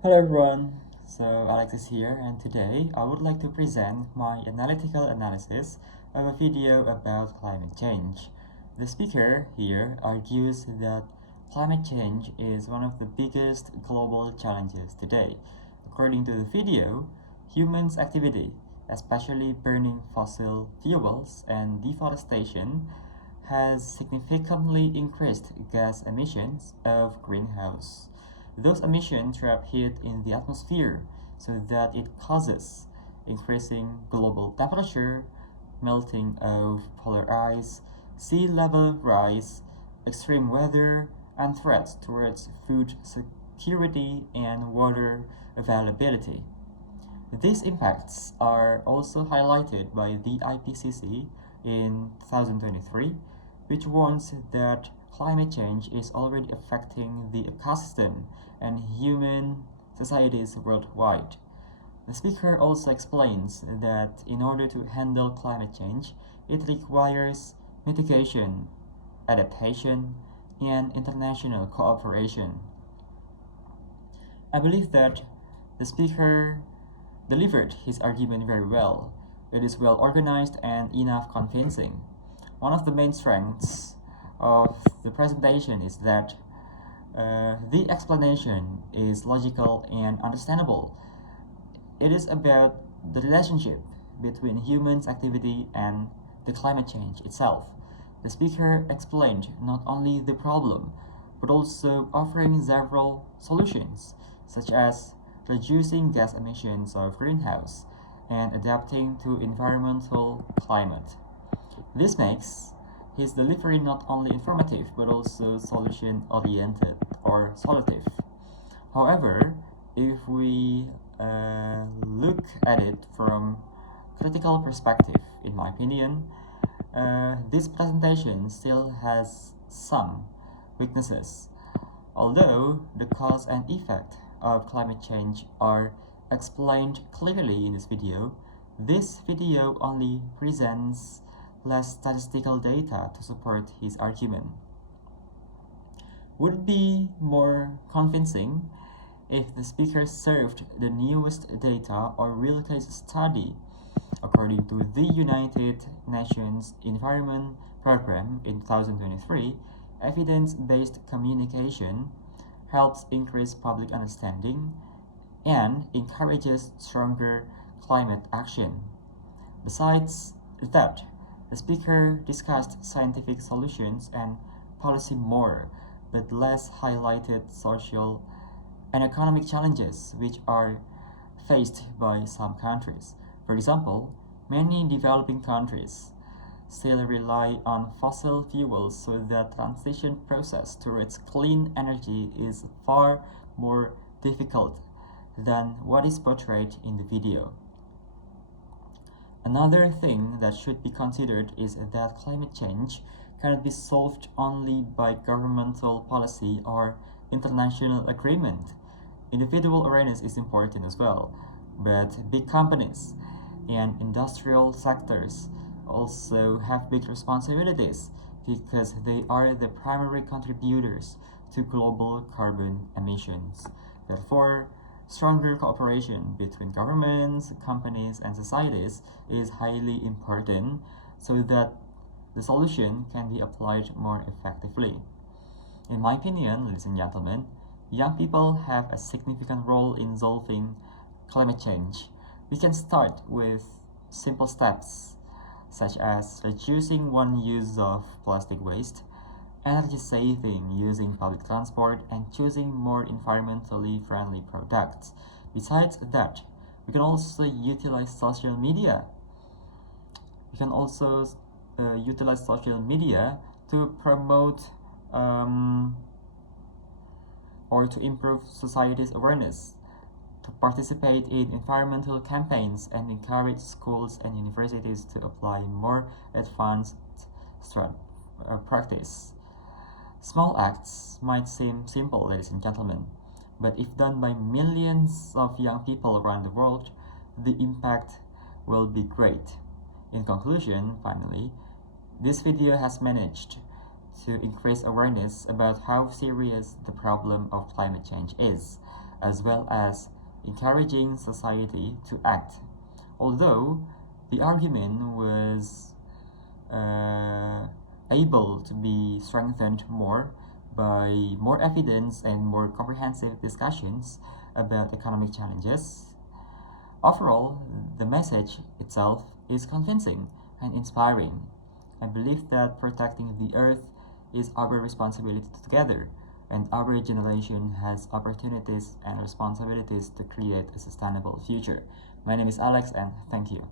Hello everyone, so Alex is here and today I would like to present my analytical analysis of a video about climate change. The speaker here argues that climate change is one of the biggest global challenges today. According to the video, humans' activity, especially burning fossil fuels and deforestation, has significantly increased gas emissions of greenhouse. Those emissions trap heat in the atmosphere so that it causes increasing global temperature, melting of polar ice, sea level rise, extreme weather, and threats towards food security and water availability. These impacts are also highlighted by the IPCC in 2023, which warns that climate change is already affecting the ecosystem and human societies worldwide. The speaker also explains that in order to handle climate change, it requires mitigation, adaptation, and international cooperation. I believe that the speaker delivered his argument very well. It is well organized and enough convincing. One of the main strengths of the presentation is that the explanation is logical and understandable. It is about the relationship between humans' activity and the climate change itself. The speaker explained not only the problem, but also offering several solutions, such as reducing gas emissions of greenhouse and adapting to environmental climate. This makes his delivery not only informative but also solution oriented or solutive. However, if we look at it from critical perspective, in my opinion, this presentation still has some weaknesses. Although the cause and effect of climate change are explained clearly in this video only presents less statistical data to support his argument. Would it be more convincing if the speaker served the newest data or real case study? According to the United Nations Environment Programme in 2023, evidence-based communication helps increase public understanding and encourages stronger climate action. Besides that, the speaker discussed scientific solutions and policy more, but less highlighted social and economic challenges which are faced by some countries. For example, many developing countries still rely on fossil fuels, so the transition process towards clean energy is far more difficult than what is portrayed in the video. Another thing that should be considered is that climate change cannot be solved only by governmental policy or international agreement. Individual awareness is important as well, but big companies and industrial sectors also have big responsibilities because they are the primary contributors to global carbon emissions. Therefore, stronger cooperation between governments, companies, and societies is highly important so that the solution can be applied more effectively. In my opinion, ladies and gentlemen, young people have a significant role in solving climate change. We can start with simple steps such as reducing one use of plastic waste, energy saving using public transport, and choosing more environmentally friendly products. Besides that, we can also utilize social media. We can also utilize social media to promote or to improve society's awareness, to participate in environmental campaigns, and encourage schools and universities to apply more advanced practice. Small acts might seem simple, ladies and gentlemen, but if done by millions of young people around the world, the impact will be great. In conclusion, finally, this video has managed to increase awareness about how serious the problem of climate change is. as well as encouraging society to act. Although the argument was able to be strengthened more by more evidence and more comprehensive discussions about economic challenges, overall, the message itself is convincing and inspiring. I believe that protecting the earth is our responsibility together, and our generation has opportunities and responsibilities to create a sustainable future. My name is Alex, and thank you.